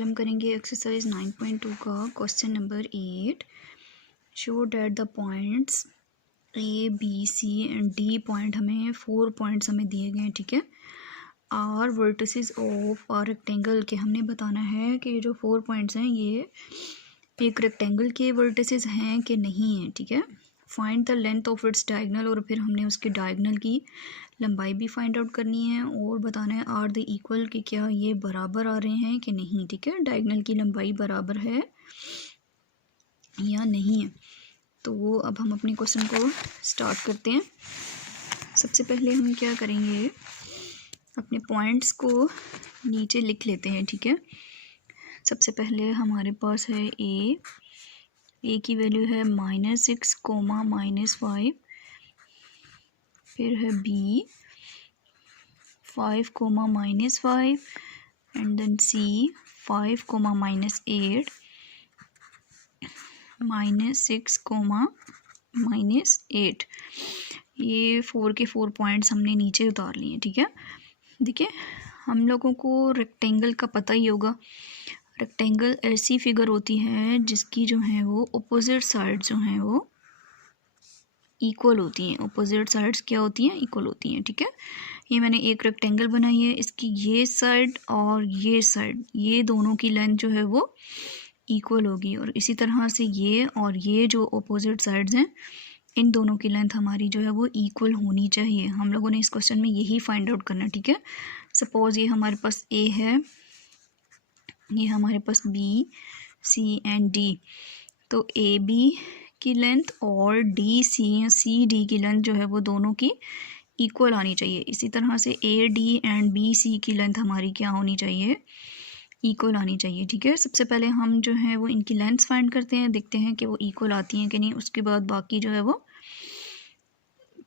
आज हम करेंगे एक्सरसाइज 9.2 का question number 8। Show that the points A B C and D point हमें 4 पॉइंट्स हमें दिए गए हैं, ठीक है। Are vertices of are rectangle के हमने बताना है कि जो 4 पॉइंट्स हैं ये एक रेक्टेंगल के वर्टिसेस हैं कि नहीं है, ठीक है। Find the length of its diagonal, और फिर हमने उसके डायगनल की लंबाई भी फाइंड आउट करनी है और बताना है आर द इक्वल कि क्या ये बराबर आ रहे हैं कि नहीं, ठीक है। डायगनल की लंबाई बराबर है या नहीं है। तो अब हम अपने क्वेश्चन को स्टार्ट करते हैं। सबसे पहले हम क्या करेंगे, अपने पॉइंट्स को नीचे लिख लेते हैं, ठीक है। सबसे पहले हमारे पास है ए की वैल्यू है -6, -5। फिर है बी 5, -5 एंड देन सी 5, -8, -6, -8। ये 4 के 4 पॉइंट्स हमने नीचे उतार लिए, ठीक है। देखिए हम लोगों को रेक्टेंगल का पता ही होगा। रेक्टेंगल ऐसी फिगर होती है जिसकी जो है वो अपोजिट साइड जो हैं वो इक्वल होती हैं। अपोजिट साइड्स क्या होती हैं, इक्वल होती हैं, ठीक है। ये मैंने एक रेक्टेंगल बनाई है, इसकी ये साइड और ये साइड, ये दोनों की लेंथ जो है वो इक्वल होगी। और इसी तरह से ये और ये जो अपोजिट साइड्स हैं इन दोनों की लेंथ हमारी जो है वो इक्वल होनी चाहिए। हम लोगों ने इस क्वेश्चन में यही फाइंड आउट करना है, ठीक है। सपोज ये हमारे पास ए है, ये हमारे पास बी सी एंड डी। तो ए बी की लेंथ और डी सी डी की लेंथ जो है वो दोनों की इक्वल आनी चाहिए। इसी तरह से A D and B C की लेंथ हमारी क्या होनी चाहिए, इक्वल आनी चाहिए, ठीक है। सबसे पहले हम जो है वो इनकी लेंथ्स फाइंड करते हैं, देखते हैं कि वो इक्वल आती हैं कि नहीं। उसके बाद बाकी जो है वो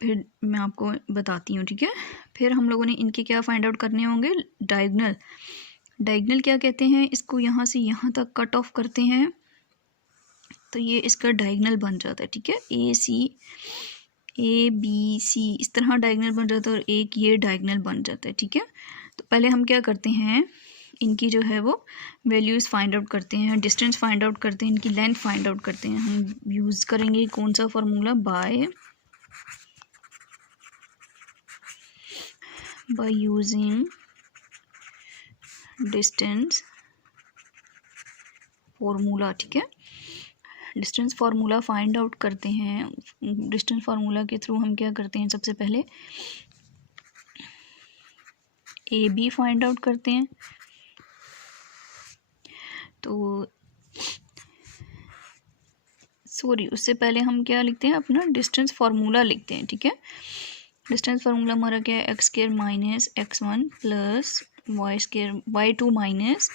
फिर मैं आपको बताती हूँ, ठीक है। फिर हम लोगों ने इनके क्या फाइंड आउट करने होंगे, डायगनल। डायगनल क्या कहते हैं, इसको यहाँ से यहाँ तक कट ऑफ करते हैं तो ये इसका डायगनल बन जाता है, ठीक है। ए बी सी इस तरह डायगनल बन जाता है और एक ये डायगनल बन जाता है, ठीक है। तो पहले हम क्या करते हैं, इनकी जो है वो वैल्यूज़ फाइंड आउट करते हैं, डिस्टेंस फाइंड आउट करते हैं, इनकी लेंथ फाइंड आउट करते हैं। हम यूज़ करेंगे कौन सा formula, by using distance formula, ठीक है। डिस्टेंस फार्मूला फाइंड आउट करते हैं। डिस्टेंस फार्मूला के थ्रू हम क्या करते हैं, सबसे पहले ए बी फाइंड आउट करते हैं। तो सॉरी, उससे पहले हम क्या लिखते हैं, अपना डिस्टेंस फार्मूला लिखते हैं, ठीक है। डिस्टेंस फार्मूला हमारा क्या है, x² - x1 plus y² y2 minus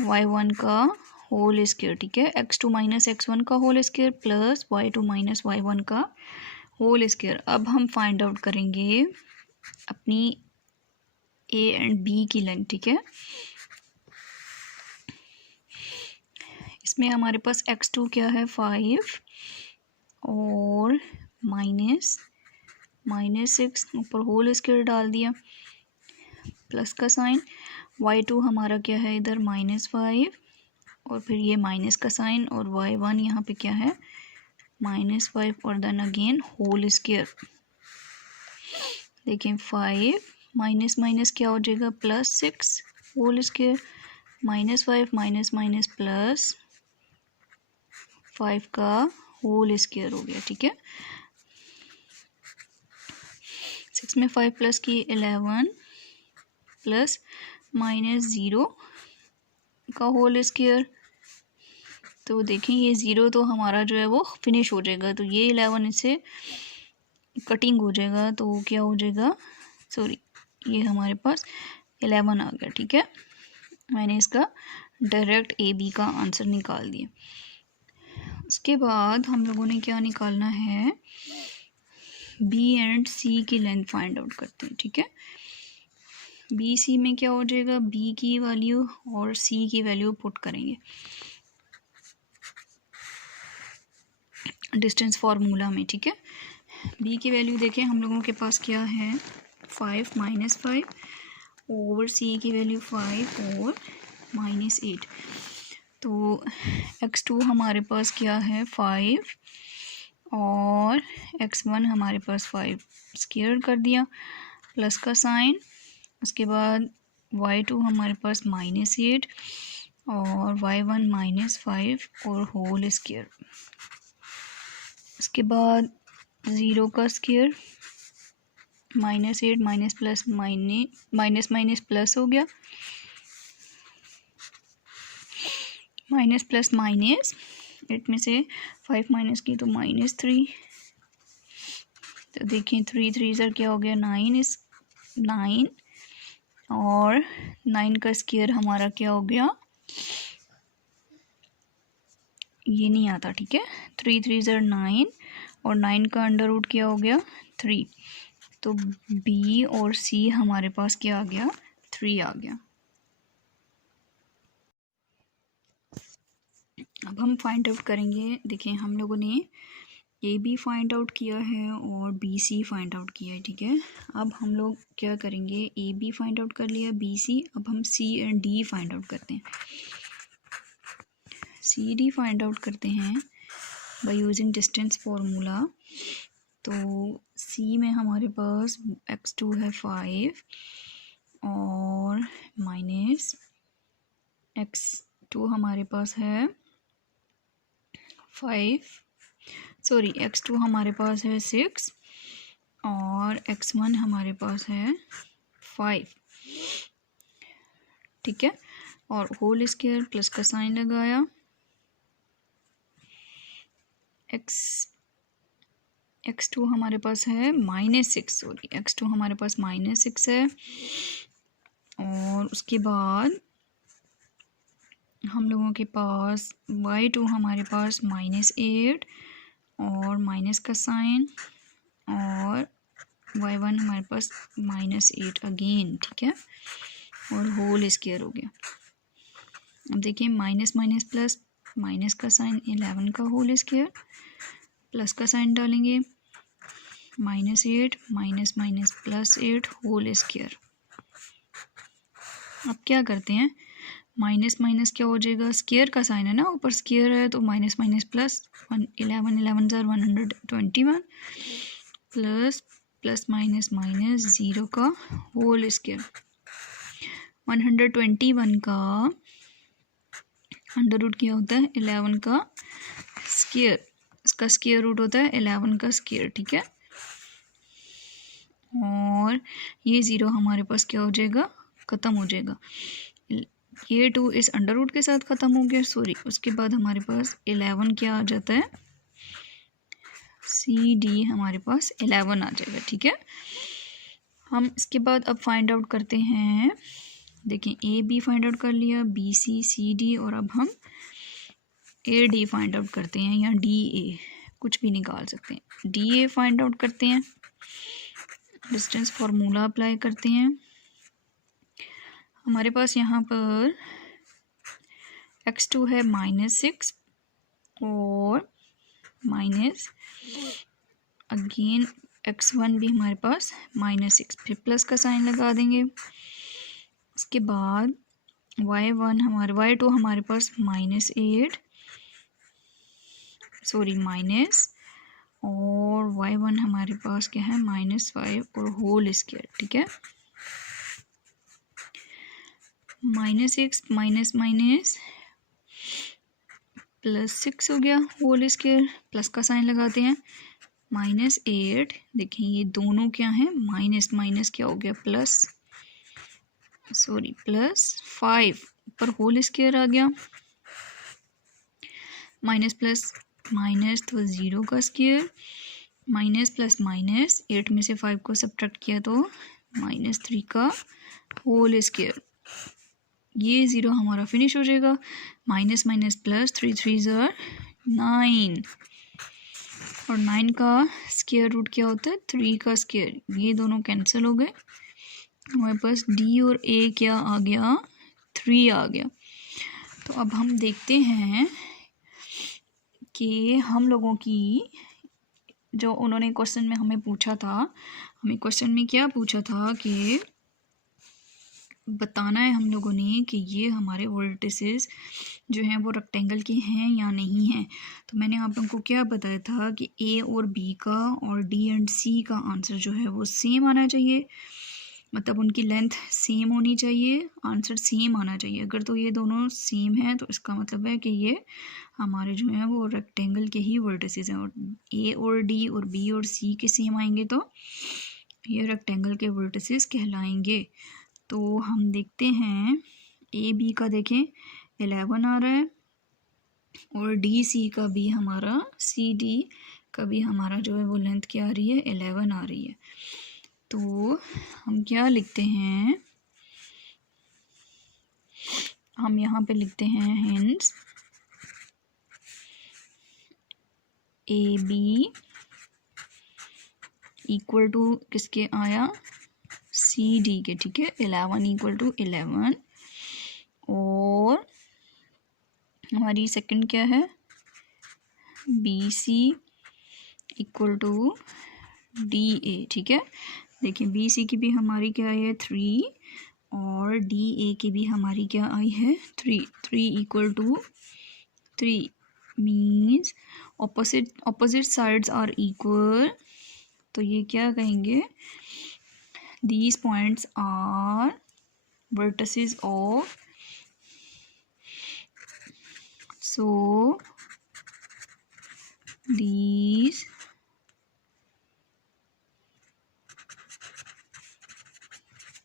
y1 का होल स्क्वायर, ठीक है। x2 - x1 का whole square plus y2 - y1 का होल स्क्वायर। अब हम फाइंड आउट करेंगे अपनी a एंड b की लेंथ, ठीक है। इसमें हमारे पास x2 क्या है, 5 और -6 ऊपर होल स्क्वायर डाल दिया, प्लस का साइन। y2 हमारा क्या है इधर, -5 और फिर ये माइनस का साइन, और y1 यहाँ पे क्या है, -5 और देन अगेन होल स्क्वायर। देखें 5 माइनस क्या हो जाएगा, +6 होल स्क्वायर, -5 माइनस प्लस 5 का होल स्क्वायर हो गया, ठीक है। 6 में 5 प्लस की 11 प्लस -0 का होल स्क्वायर। तो देखें ये 0 तो हमारा जो है वो फिनिश हो जाएगा, तो ये 11 इससे कटिंग हो जाएगा, तो क्या हो जाएगा, सॉरी ये हमारे पास 11 आ गया, ठीक है। मैंने इसका डायरेक्ट ए बी का आंसर निकाल दिया। उसके बाद हम लोगों ने क्या निकालना है, बी एंड सी की लेंथ फाइंड आउट करते हैं, ठीक है। बी सी में क्या हो जाएगा, बी की वैल्यू और सी की वैल्यू पुट करेंगे डिस्टेंस फार्मूला में, ठीक है। बी की वैल्यू देखें हम लोगों के पास क्या है, 5 - 5 और सी की वैल्यू 5 और -8। तो x2 हमारे पास क्या है 5 और x1 हमारे पास 5 स्क्वायर कर दिया प्लस का साइन। उसके बाद y2 हमारे पास -8 और y1 -5 और होल स्क्वायर। उसके बाद 0 का square -8 minus plus minus minus plus हो गया, माइनस प्लस माइनस 8 में से 5 माइनस की तो -3। तो देखिए 3 3 सर क्या हो गया 9 और 9 का स्क्वायर हमारा क्या हो गया, ये नहीं आता, ठीक है। 3 3 सर 9 और 9 का अंडर रूट क्या हो गया 3। तो बी और सी हमारे पास क्या आ गया 3 आ गया। अब हम फाइंड आउट करेंगे। देखिए हम लोगों ने ए बी फाइंड आउट किया है और बी सी फाइंड आउट किया है, ठीक है। अब हम लोग क्या करेंगे, ए बी फाइंड आउट कर लिया, बी सी, अब हम सी एंड डी फाइंड आउट करते हैं। सी डी फाइंड आउट करते हैं बाय यूजिंग डिस्टेंस फार्मूला। तो सी में हमारे पास x2 है 5 और माइनस x2 हमारे पास है 5, सॉरी x2 हमारे पास है 6 और x1 हमारे पास है 5, ठीक है। और होल स्क्वायर प्लस का साइन लगाया, x2 हमारे पास है -6, सॉरी x2 हमारे पास -6 है। और उसके बाद हम लोगों के पास y2 हमारे पास -8 और माइनस का साइन और y1 हमारे पास -8 अगेन, ठीक है। और होल स्क्वायर हो गया। अब देखिए माइनस माइनस प्लस, माइनस का साइन 11 का होल स्क्वायर प्लस का साइन डालेंगे -8 माइनस माइनस +8 होल स्क्वायर। अब क्या करते हैं, माइनस माइनस क्या हो जाएगा, स्क्वायर का साइन है ना, ऊपर स्क्वायर है तो माइनस माइनस प्लस 11 11 ज़र 121 प्लस प्लस माइनस माइनस 0 का होल स्क्वायर। 121 का अंडर रूट क्या होता है 11 का स्क्वायर, इसका स्क्वायर रूट होता है 11 का स्क्वायर, ठीक है। और ये 0 हमारे पास क्या हो जाएगा, ख़त्म हो जाएगा। ये 2 इस अंडर रूट के साथ ख़त्म हो गया, सॉरी। उसके बाद हमारे पास 11 क्या आ जाता है, सी डी हमारे पास 11 आ जाएगा, ठीक है। हम इसके बाद अब फाइंड आउट करते हैं। देखिए ए बी फाइंड आउट कर लिया, बी सी सी डी, और अब हम ए डी फाइंड आउट करते हैं, या डी ए, कुछ भी निकाल सकते हैं। डी ए फाइंड आउट करते हैं, डिस्टेंस फार्मूला अप्लाई करते हैं। हमारे पास यहाँ पर x2 है -6 और माइनस अगेन x1 भी हमारे पास -6, फिर प्लस का साइन लगा देंगे। उसके बाद y2 हमारे पास -8, सॉरी माइनस, और y1 हमारे पास क्या है -5 और होल स्क्वायर, ठीक है। -6 माइनस माइनस +6 हो गया होल स्क्वायर, प्लस का साइन लगाते हैं। -8, देखिए ये दोनों क्या हैं, माइनस माइनस क्या हो गया प्लस, सॉरी +5, ऊपर होल स्क्वायर आ गया, माइनस प्लस माइनस तो 0 का स्क्वायर, माइनस प्लस माइनस 8 में से 5 को सब्ट्रैक्ट किया तो -3 का होल स्क्वायर। ये 0 हमारा फिनिश हो जाएगा, माइनस माइनस प्लस 3 3 ज़र 9, और 9 का स्क्वायर रूट क्या होता है 3 का स्क्वायर, ये दोनों कैंसिल हो गए। हमारे पास डी और ए क्या आ गया 3 आ गया। तो अब हम देखते हैं कि हम लोगों की जो उन्होंने क्वेश्चन में हमें पूछा था, हमें क्वेश्चन में क्या पूछा था कि बताना है हम लोगों ने कि ये हमारे वर्टिसेस जो हैं वो रेक्टेंगल के हैं या नहीं हैं। तो मैंने आप लोगों को क्या बताया था कि ए और बी का और डी एंड सी का आंसर जो है वो सेम आना चाहिए, मतलब उनकी लेंथ सेम होनी चाहिए, आंसर सेम आना चाहिए। अगर तो ये दोनों सेम हैं तो इसका मतलब है कि ये हमारे जो हैं वो रेक्टेंगल के ही वर्टिसेस हैं, और ए और डी और बी और सी के सेम आएंगे तो ये रेक्टेंगल के वर्टिसेस कहलाएंगे। तो हम देखते हैं ए बी का, देखें 11 आ रहा है, और डी सी का भी हमारा, सी डी का भी हमारा जो है वो लेंथ क्या आ रही है, 11 आ रही है। तो हम क्या लिखते हैं, हम यहाँ पे लिखते हैं hence A B equal to किसके आया, सी डी के, ठीक है, 11 इक्वल टू 11, और हमारी सेकंड क्या है, B C equal to D A, ठीक है। देखिए बी सी की भी हमारी क्या आई है 3, और डी ए की भी हमारी क्या आई है 3, 3 equal to 3 means opposite sides are equal. तो ये क्या कहेंगे, these points are vertices of, so these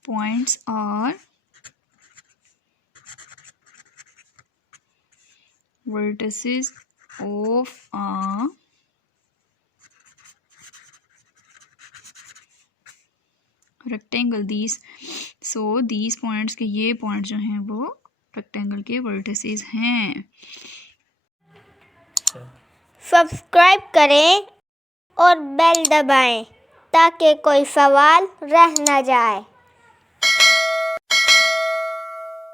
points are vertices of a rectangle. These points के ये पॉइंट जो हैं वो रेक्टेंगल के वर्टिसेस हैं। सब्सक्राइब करें और बेल दबाएं ताकि कोई सवाल रह न जाए।